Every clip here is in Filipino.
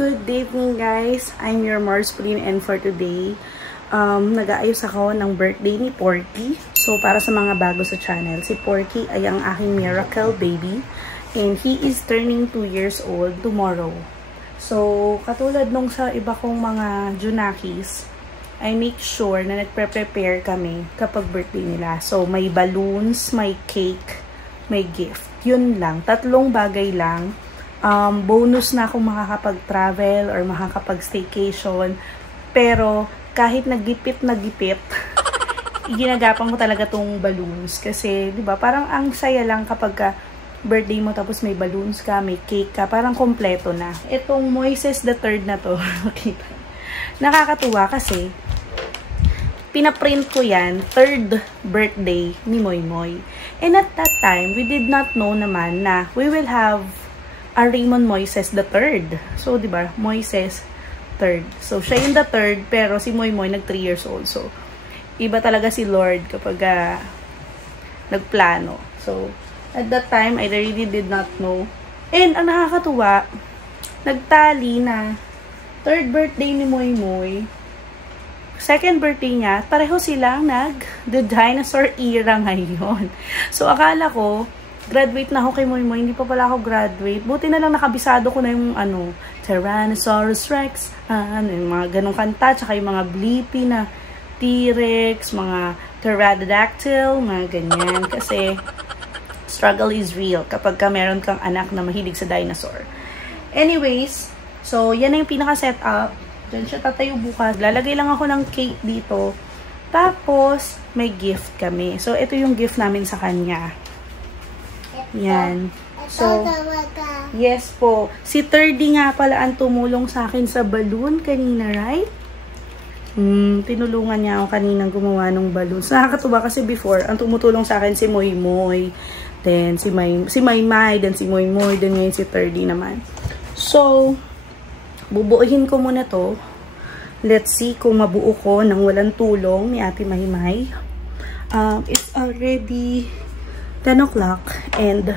Good evening guys! I'm your Mars Pauline and for today, nag-aayos ako ng birthday ni Porky. So para sa mga bago sa channel, si Porky ay ang aking miracle baby and he is turning 2 years old tomorrow. So katulad nung sa iba kong mga Junakis, I make sure na nagpre-prepare kami kapag birthday nila. So may balloons, may cake, may gift. Yun lang, 3 bagay lang. Bonus na kung makakapag-travel or makakapag-staycation. Pero, kahit nagipit, ginagapang ko talaga tong balloons. Kasi, di ba, parang ang saya lang kapag birthday mo tapos may balloons ka, may cake ka, parang kompleto na. Itong Moises the Third na to, nakakatuwa kasi, pinaprint ko yan, 3rd birthday ni Moy Moy. And at that time, we did not know naman na we will have a Raymond Moises the Third. So, di ba? Moises Third. So, siya yung the third, pero si Moy Moy nag 3 years old. So, iba talaga si Lord kapag nagplano. So, at that time, I really did not know. And, ang nakakatuwa, nagtali na 3rd birthday ni Moy Moy, 2nd birthday niya, pareho silang the dinosaur era ngayon. So, akala ko, graduate na ako kay Moy Moy, hindi pa pala ako graduate. Buti na lang nakabisado ko na yung Tyrannosaurus Rex, yung mga ganong kanta, tsaka yung mga Blippi na T-Rex, mga Pterodactyl, mga ganyan. Kasi, struggle is real kapag meron kang anak na mahilig sa dinosaur. Anyways, so, yan na yung pinaka-setup. Diyan siya tatayo bukas. Lalagay lang ako ng cake dito. Tapos, may gift kami. So, ito yung gift namin sa kanya. Yan. So, yes po. Si 30 nga pala ang tumulong sa akin sa balloon kanina, right? Tinulungan niya ako kaninang gumawa ng balloons. Nakakatuwa kasi before, ang tumutulong sa akin si Moy Moy, then si Maymay, then si Moy Moy, then ngayon si 30 naman. So, bubuuhin ko muna to. Let's see kung mabuo ko nang walang tulong ni Ate Maymay. It's already 10 o'clock and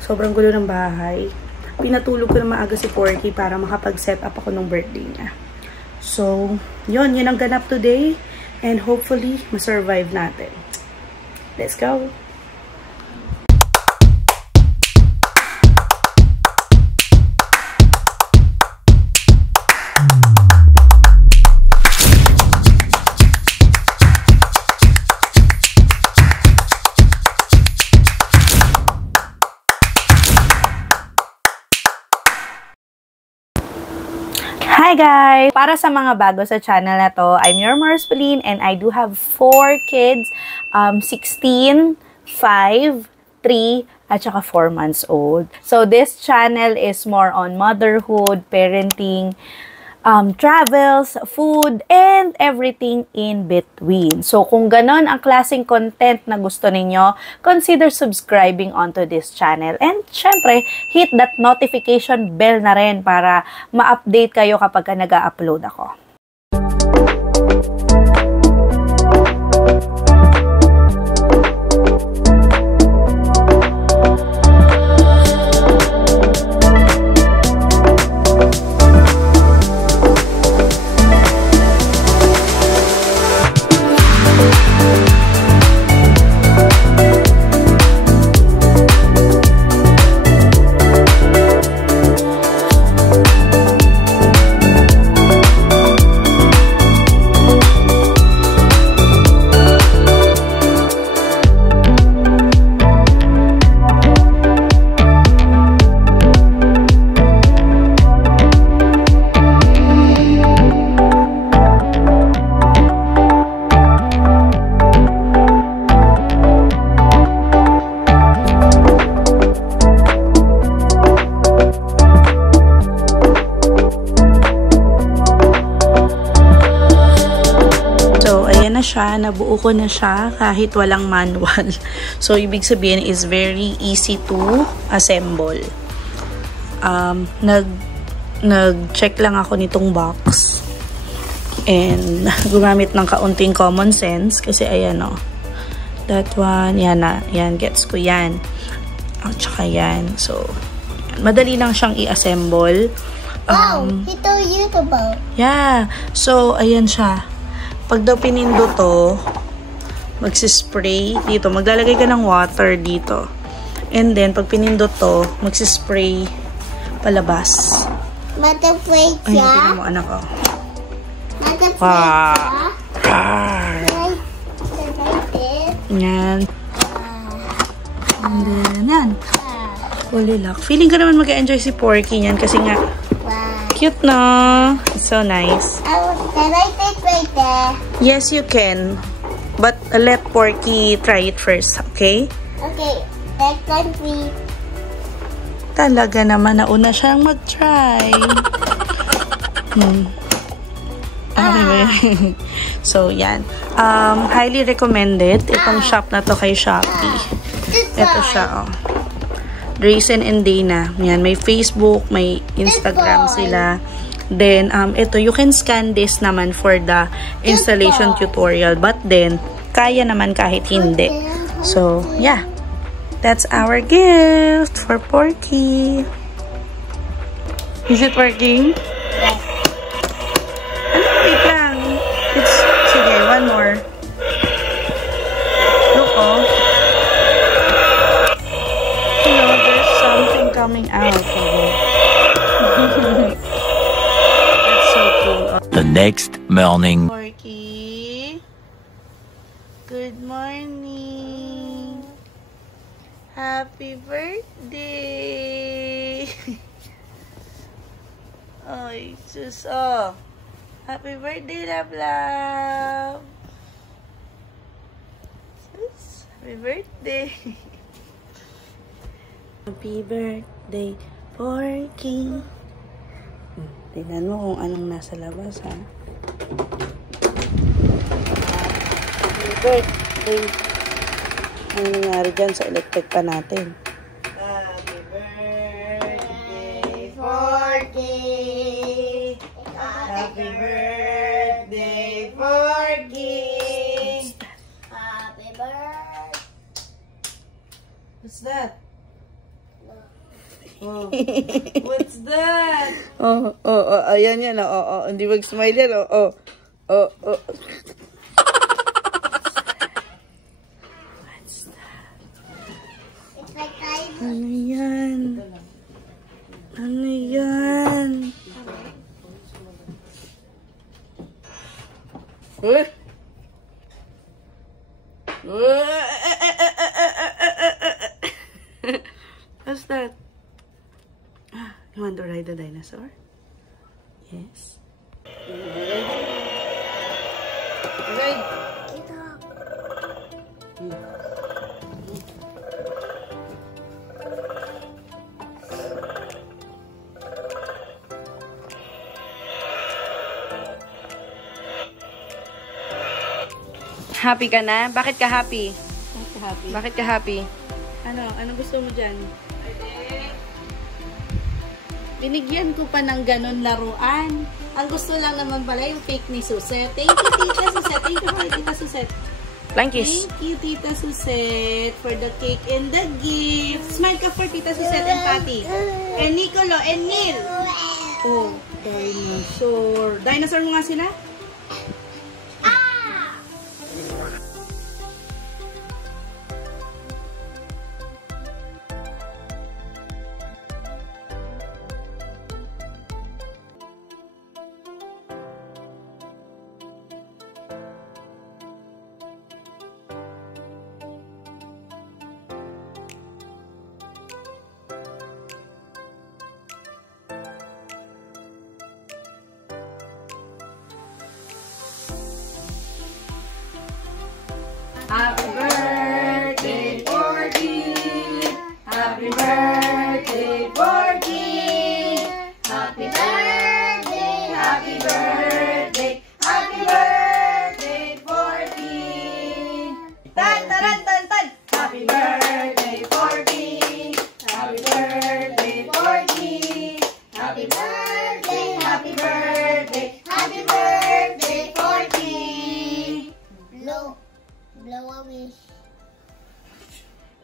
sobrang gulo ng bahay. Pinatulog ko na maaga si Porky para makapag-set up ako ng birthday niya. So, yun ang ganap today and hopefully ma-survive natin. Let's go! Hi guys! Para sa mga bago sa channel na to, I'm your Mars Pauline and I do have 4 kids, 16, 5, 3, at saka 4 months old. So this channel is more on motherhood, parenting, travels, food, and everything in between. So kung ganon ang klaseng content na gusto ninyo, consider subscribing onto this channel. And syempre, hit that notification bell na rin para ma-update kayo kapag nag-upload ako. Nabuo ko na siya kahit walang manual. So, ibig sabihin is very easy to assemble. Nag-check lang ako nitong box. And, gumamit ng kaunting common sense. Kasi, ayan o. That one, yan na. Yan, gets ko yan. At saka yan. So, madali lang siyang i-assemble. ito YouTuber. Yeah. So, ayan siya. Pag daw pinindo to, magsispray dito. Maglalagay ka ng water dito. And then, pag pinindot to, magsispray palabas. Butterfly Ay, siya. tingnan mo, anak ko. Butterfly siya. Yan. And then, yan. Fully lock. Feeling ko naman mag-enjoy si Porky yan kasi nga, cute no? It's so nice. Can I take right there? Yes, you can. But let Porky try it first, okay? Okay, that country. Talaga naman, nauna siyang mag-try. So, yan. Highly recommended. Itong shop na to kay Shopee. Ito siya, oh. Grayson and Dana. Yan, may Facebook, may Instagram sila. Then, ito, you can scan this naman for the installation tutorial. But then, kaya naman kahit hindi. So, yeah. That's our gift for Porky. Is it working? Yes. Ano, wait lang. Sige, one more. Look, oh. You know, there's something coming out of it. That's so cool. The next morning. Porky. Good morning. Happy birthday. Ay, sus, oh. Happy birthday, love, love. Sus, happy birthday. Happy birthday, Porky. Tingnan mo kung anong nasa labas, ha? Happy birthday. Ano nangyari dyan sa electric pa natin? Happy birthday, Porky! Happy birthday, Porky! Happy birthday. What's that? Oh. What's that? Oh, ayan yan. Oh, hindi mag-smile yan. Oh. Ano yan? Ano yan? Uy! What's that? You want to ride the dinosaur? Yes. Ride. Get up. Happy ka na? Bakit ka happy? Happy. Bakit ka happy? Ano gusto mo dyan? Binigyan ko pa ng ganon laruan. Ang gusto lang naman pala yung cake ni Suset. Thank you, Tita Suset. Thank you, Tita Suset. Blankis. Thank you, Tita Suset, for the cake and the gift. Smile ka for Tita Suset and Patty. And Nicolo and Neil. Oh, dinosaur. Dinosaur mo nga sila? Happy birthday, Porky! Happy birthday, Porky! Happy birthday, happy birthday, happy birthday, Porky! Tan, taran, tan, tan! Happy birthday, Porky! Happy birthday, Porky! Happy birthday, happy birthday, happy birthday, Porky! Blow a wish.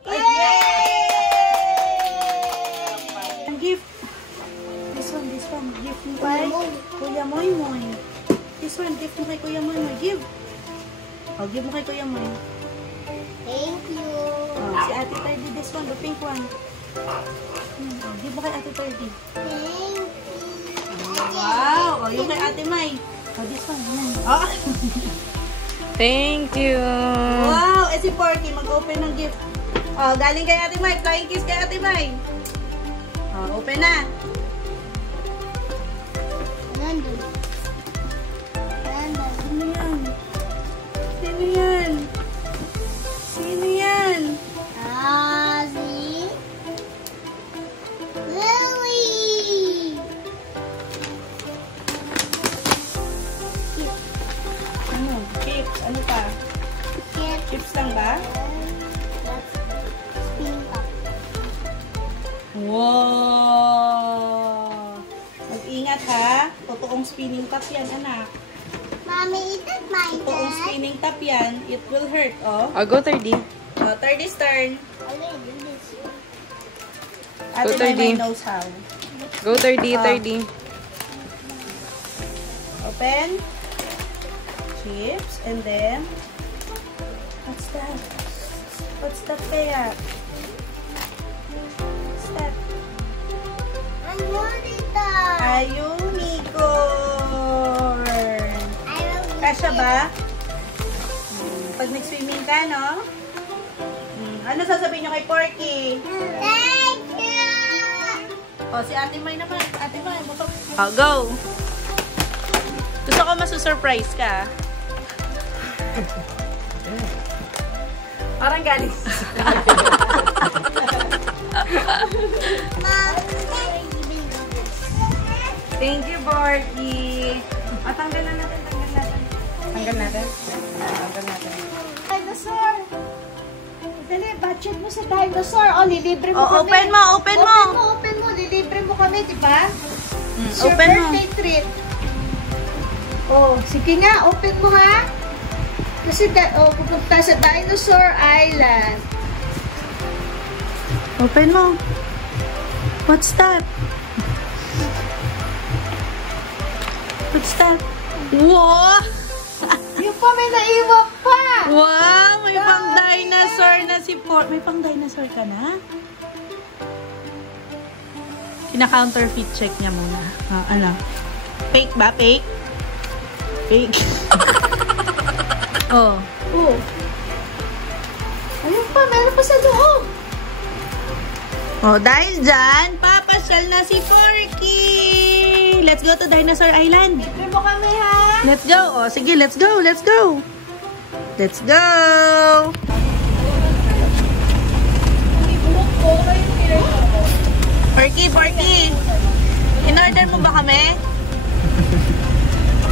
Yay! Gift. This one, gift. pumpkin pie. Kuya Moy Moy. This one, give mo kay Kuya Moy Moy. Give. Oh, give mo kay Kuya Moy. Thank you. Oh, si Ate Tardy, this one, the pink one. Oh, give mo kay Ate Tardy. Thank you. Wow! Oh, yung kay Ate May. Oh, this one. Yan. Oh. Thank you. Wow! Eh si Porky, mag-open ng gift. Oh, galing kay Ate May. Flying kiss kay Ate May. Oh, open na. Nandun. Nandun. Sino yan? Sino yan? Sino yan? Ozzy. Lily. Ano? Chips. Ano pa? Kit. Chips lang ba? That's spin top. Wow! Mag-ingat ha. Totoong spinning top yan, anak. Mommy, is that my Totoong dad? spinning top yan. It will hurt, oh. Oh, go 30. Oh, third is turn. I will do this. Ate Go, May 30. knows how. Go 30, Oh. 30. Open. Chips. And then, what's that? What's that kaya? What's that? Ano dito? Unicorn. I will do Kasya this. ba? Pag nag-swimming ka, no? Ano sasabihin niyo kay Porky? Thank you. O, si Ate May naman. Ate May, Oh, go. gusto ko masusurprise ka. Parang galing. Mom, can I even do this? Thank you, Porky. Oh, tanggal na natin, tanggal natin. Tanggal natin. Tanggal natin. Dinosaur. Dali, budget mo sa dinosaur. O, lilibre mo O, kami. open mo, open mo. Open mo. Lilibre mo kami, di ba? It's your Open mo. birthday treat. Oh, sige nga, open mo ha. Kasi pupunta sa Dinosaur Island. Open mo. What's that? What's that? Wow! Yung pa, may naiwan pa. Wow! May pang dinosaur na si Por. May pang dinosaur ka na? Kina-counterfeit check niya muna. Ano? Fake ba? Fake? Fake. Oh. Oh. Ayun pa, meron pa sa loob. Oh, dahil dyan, papasyal na si Porky! Let's go to Dinosaur Island. Libre mo kami ha. Let's go. Oh, sige, let's go. Let's go. Let's go. Porky, Porky. In-order mo ba kami?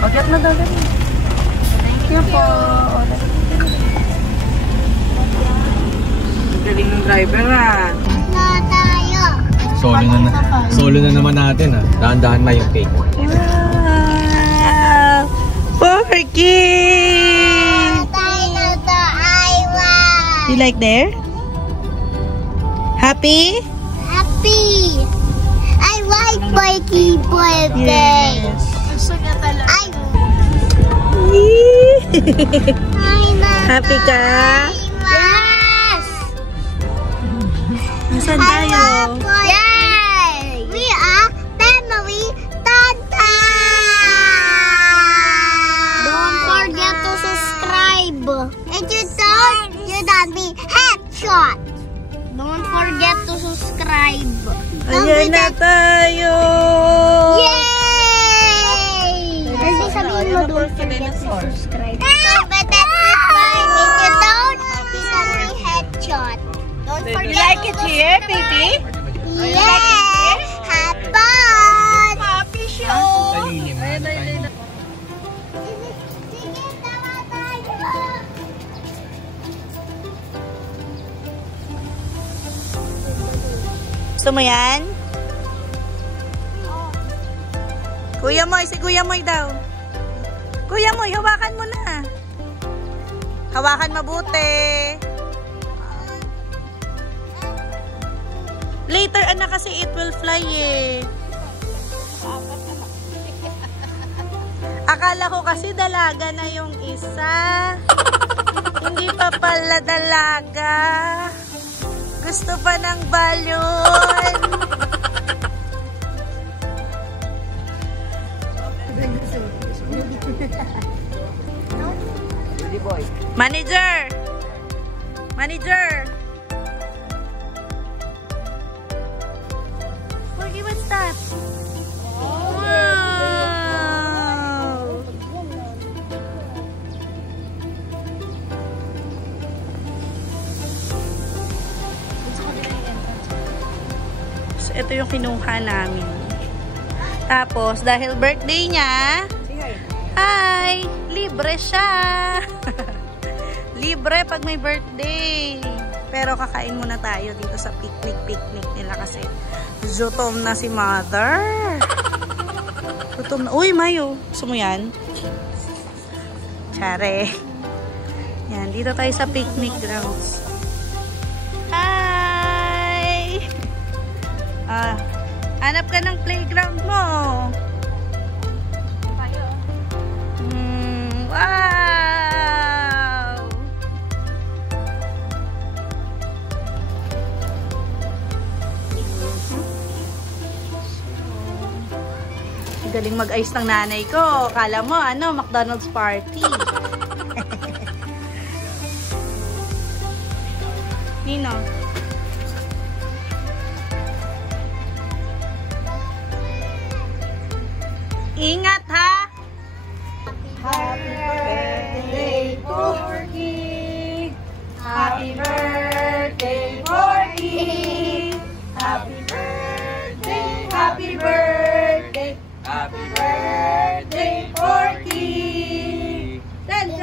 Ogat na daw. Thank you po. Galing ng driver, ah. Na tayo. Solo na naman natin ah. Dahan-dahan na yung cake. Wow! Porky! Tayo na sa island. You like there? Happy? Happy. I like Mikey birthday. Gusto niya talaga. Happy ka? Yes. Nasaan tayo? Yay! We are family Tata! Don't forget to subscribe. If you don't, you don't be headshot. Don't forget to subscribe. Ayan na tayo! Yay! Hindi sabihin mo, don't forget to subscribe. Don't forget to subscribe. If you don't, you don't be headshot. Don't forget You like to it here, subscribe. baby? Yes! Have fun! Happy show! Talilim. Sige, tawa tayo! Gusto mo yan? Kuya Moy, si Kuya Moy daw. Kuya Moy, hawakan mo na. Hawakan mabuti. Later, anak, kasi it will fly eh. Akala ko kasi dalaga na yung isa. Hindi pa pala dalaga. Gusto pa ng balon. Manager! Manager! Porky, what's that? Wow! So, ito yung kinuha namin. Tapos, dahil birthday niya, hi! Libre siya! Libre pag may birthday. Pero kakain muna tayo dito sa picnic nila kasi gutom na si mother. Gutom na. Uy, Mayo. Gusto mo yan? Tsare. Yan, dito tayo sa picnic grounds. Hi! Hanap ka ng playground mo. Wow! Galing mag-ice ng nanay ko. Kala mo, ano, McDonald's party. Nino? Ingat, ha? Happy birthday, Porky! Happy birthday, Porky! Happy birthday, happy birthday! Happy birthday, Porky! Then.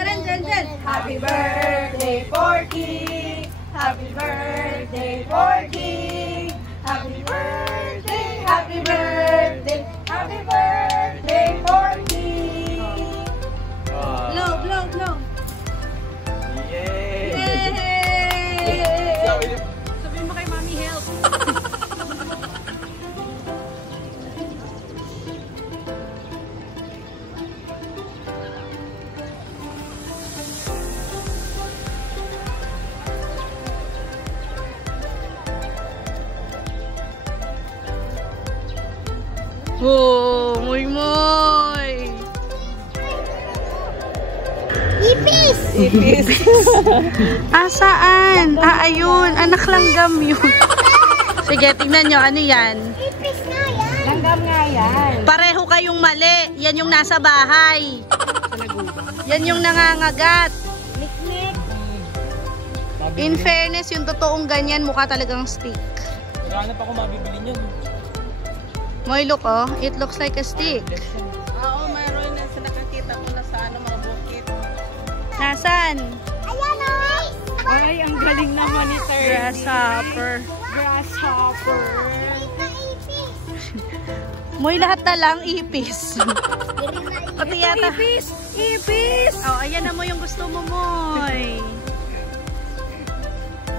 Happy birthday, Porky! Happy birthday, Porky! Happy birthday, happy birthday, happy birthday, Porky! Blow. Yay! Yay! Sabihin mo kay Mami, help. Oh, moy. Ipis! Saan? Ayun. Anak langgam yun. Sige, tingnan nyo. Ano yan? Ipis nga yan! Langgam nga yan. Pareho kayong mali. Yan yung nasa bahay. Yan yung nangangagat. Nik-nik. In fairness, yung totoong ganyan, mukha talagang stick. Naghahanap ako mabibili niyan. Moy, look, oh. It looks like a stick. Oo, mayroon na sa nakakita ko na sa ano, mga bukit. Nasaan? Ayan o! Ay, ang galing naman ni Terry. Grasshopper. Grasshopper. Moy, lahat na lang ipis. Pati yata. Ipis! Oh, ayan na mo yung gusto mo, Moy.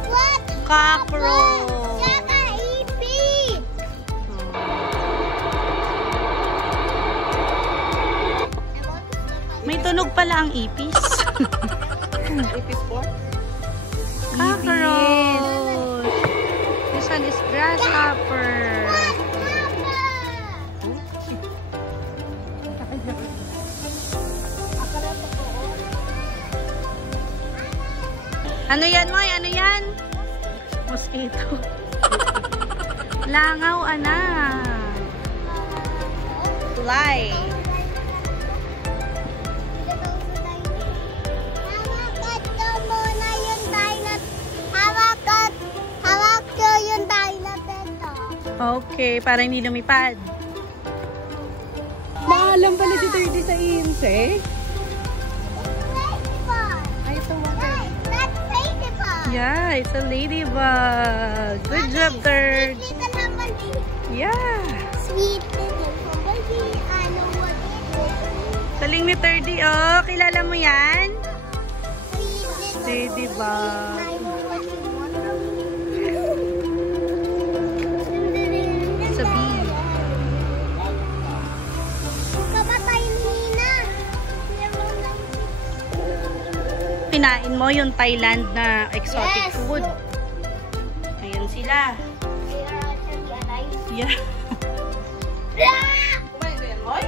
What? Cockroach. Ipis! May tunog pala ang ipis. Ipis po? Cockroach. This one is grasshopper. Ano yan, Moy? Ano yan? Mosquito. Langaw, anak. Fly. Okay, para hindi lumipad. Maalam pala si 30 sa inse. Ay, ito water. That's ladybug. Yeah, it's a ladybug. Good job, Third. Sweet little hummingbee. Yeah. Sweet little hummingbee. I know what it is. Taling ni 30, oh. Kilala mo yan? Sweet little Ladybug. I know what you want. It's a bee. Kamatay ni Nina. kinain mo, yung Thailand na exotic Yes. food. Ayan sila. They are actually alive. Yeah. Kumain ka yan, Moy?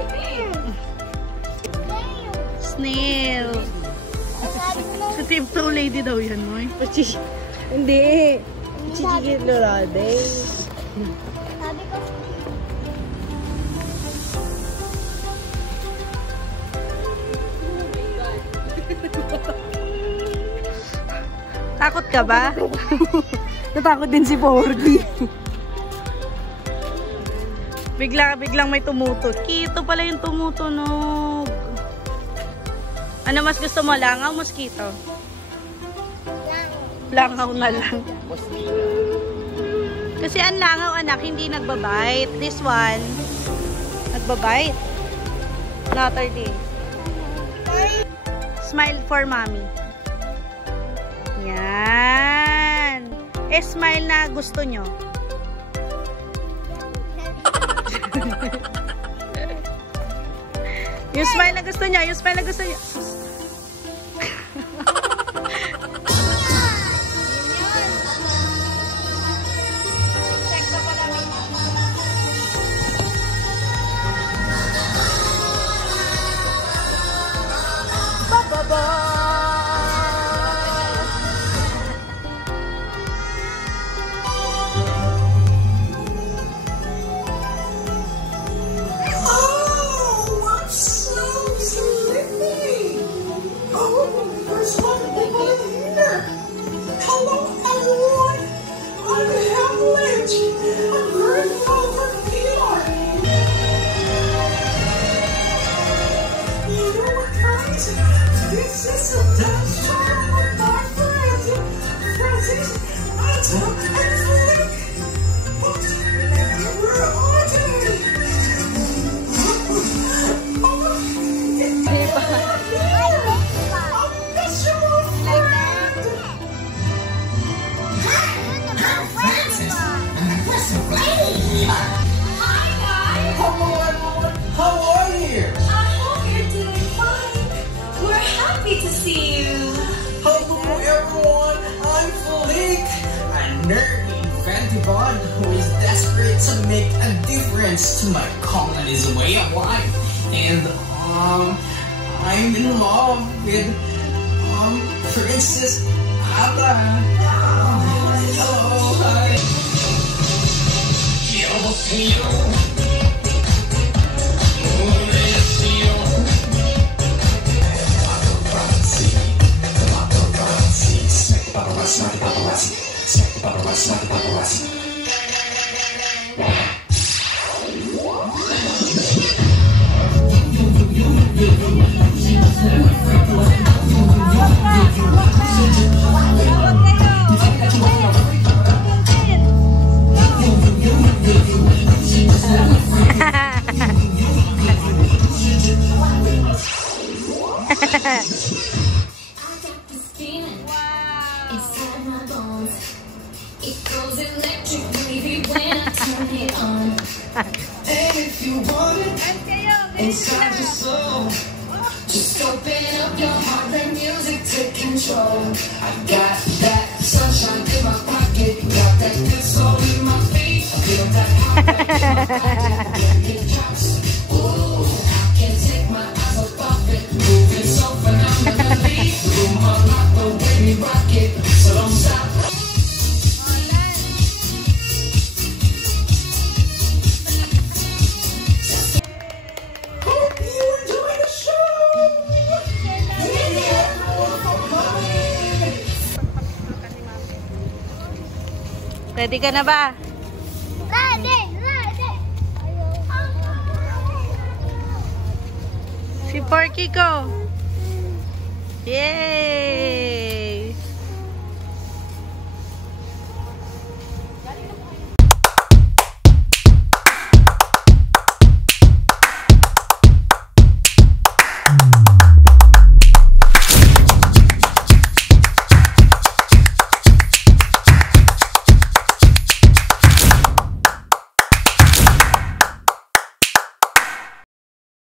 Snail. Sa tip to lady daw yan, Moy. Hindi. Sabi ko, Takot ka ba? Natakot din si Porky. Biglang may tumutot. Kito pala yung tumutunog. Ano mas gusto mo? Langaw, mosquito? Langaw na lang. Kasi ang langaw, anak, hindi nagbabite. This one, nagbabite. Another day. Smile for mommy. Yan. Smile na gusto nyo. Yung smile na gusto nyo. Yung smile na gusto nyo. This is a dance time with my friends, Francis, Atta, and Flick. But where are they? I'll miss you, friend. Hi, guys. Hello, everyone. How are you? I hope you're doing fine. We're happy to see you. Hello, everyone. I'm Flick, a nerdy vagabond who is desperate to make a difference to my colony's way of life. And, I'm in love with, Princess Atta. Hello, hi. Inside your soul, just open up your heart, let music take control. I got that sunshine in my pocket, got that good soul in my feet. I feel that heart when it drops. Ooh, I can't take my eyes off it, moving so phenomenally. Room unlock the way we rock it, so don't stop. Ready ka na ba? Ready, ready. Si Porky ko. Yay!